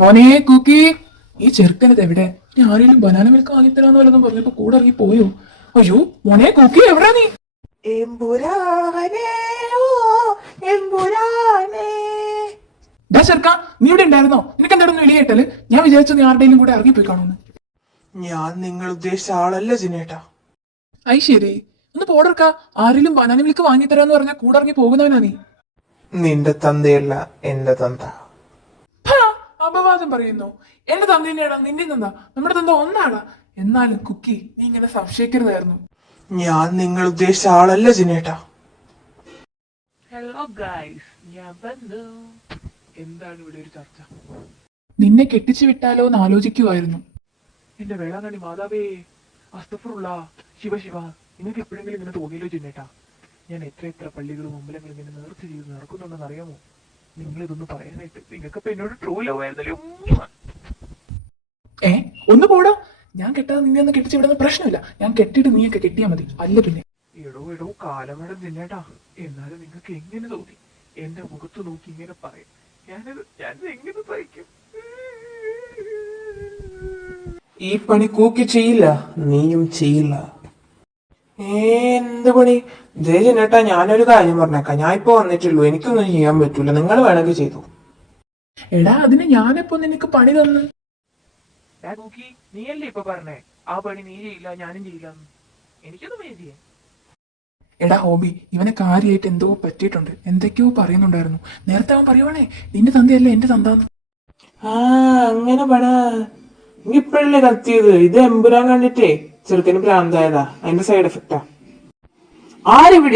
മോനെ കുക്കി, ഈ ചെറുക്കനത് എവിടെ? ഞാൻ ആരെങ്കിലും ബനാന മിൽക്ക് വാങ്ങിത്തരാന്ന് വല്ലതും പറഞ്ഞപ്പോ കൂടെ ഇറങ്ങി പോയോ? അയ്യോ മോനെ കുക്കി, എവിടാ നീ? എമ്പുരാനേ, ഓ എമ്പുരാനേ. ചെറുക്ക, നീ ഇവിടെ ഉണ്ടായിരുന്നോ? നിനക്ക് എന്തായിരുന്നു വിളി കേട്ടല്? ഞാൻ വിചാരിച്ചു നീ ആരുടെയും കൂടെ ഇറങ്ങിപ്പോയി കാണുന്നു. ഞാൻ നിങ്ങൾ ഉദ്ദേശിച്ച ആളല്ല ജിനേട്ടാ. അയ് ശരി, ഒന്ന് പോടർക്ക. ആരെങ്കിലും ബനാന മിൽക്ക് വാങ്ങിത്തരാന്ന് പറഞ്ഞാൽ കൂടെ ഇറങ്ങി പോകുന്നവനാ നീ. നിന്റെ തന്തയല്ല എന്റെ തന്ത. ഹാ, അപവാദം പറയുന്നു. എന്റെ തന്ത തന്നെയാടാ, നിന്റെ തന്ത. നമ്മുടെ തന്ത ഒന്നാടാ. എന്നാലും കുക്കി, നീ ഇങ്ങനെ സംശയിക്കരുതായിരുന്നു. ഞാൻ നിങ്ങൾ ഉദ്ദേശിച്ച ആളല്ല ജിനേട്ടാ. ഹലോ ഗൈസ്, ഞാൻ വന്നു. എന്താണ് ഇവിടെ ഒരു ചർച്ച? നിന്നെ കെട്ടിച്ചു വിട്ടാലോ എന്ന് ആലോചിക്കുമായിരുന്നു. എന്റെ വേളാങ്കണ്ണി മാതാവേ, അസ്തഫറുള്ള ശിവ ശിവ, നിങ്ങൾക്ക് എപ്പോഴെങ്കിലും ഇങ്ങനെ തോന്നിയല്ലോ ചിന്നേട്ടാ? ഞാൻ എത്ര പള്ളികളും അമ്പലങ്ങളും ഇങ്ങനെ നേർച്ച ചെയ്ത് നടക്കുന്നുണ്ടെന്ന് അറിയാമോ? നിങ്ങൾ ഇതൊന്ന് പറയാനായിട്ട്. നിങ്ങൾക്കിപ്പോ എന്നോട് ട്രൂ ലവ് ആയിരുന്നല്ലോ. ഒന്ന് പോടാ. ഞാൻ കെട്ടാതെ നിന്നെ ഒന്ന് കെട്ടിച്ചു വിടുന്ന പ്രശ്നമില്ല. ഞാൻ കെട്ടിയിട്ട് നീയൊക്കെ കെട്ടിയാ മതി. അല്ല പിന്നെ എടോ കാലമേടം ചിന്നേട്ടാ, എന്നാലും നിങ്ങൾക്ക് എങ്ങനെ തോന്നി എന്റെ മുഖത്ത് നോക്കി ഇങ്ങനെ പറയും? ഞാനിത് എങ്ങനെ സഹിക്കും? ഈ പണി കൂക്കി ചെയ്യില്ല, നീയും ചെയ്യില്ല. എന്ത് പണി? ജിനേട്ടാ, ഞാനൊരു കാര്യം പറഞ്ഞേക്കാം. ഞാൻ ഇപ്പൊ വന്നിട്ടുള്ളൂ, എനിക്കൊന്നും ചെയ്യാൻ പറ്റൂല. നിങ്ങൾ വേണമെങ്കിൽ ചെയ്തു. എടാ, അതിന് ഞാനെപ്പോ നിനക്ക് പണി തന്നു? നോക്കി, നീയല്ലേ ഇപ്പൊ പറഞ്ഞേ ആ പണി നീ ചെയ്യില്ല ഞാനും ചെയ്യില്ല? എനിക്കൊന്നും വയ്യ ചെയ്യാൻ. എടാ ഹോബി, ഇവനെ കാര്യമായിട്ട് എന്തോ പറ്റിയിട്ടുണ്ട്. എന്തൊക്കെയോ പറയുന്നുണ്ടായിരുന്നു. നേരത്തെ അവൻ പറയുവാണേ നിന്റെ തന്തയല്ല എന്റെ തന്താന്ന്. ആ, അങ്ങനെ പണ ഇപ്പഴല്ലേ കത്തിയത്. ഇത് എമ്പുരാൻ കണ്ടിട്ടേ ചെറുക്കന് ഭ്രാന്തായതാ. അതിന്റെ സൈഡ് എഫക്റ്റാ. ആരിവിടെ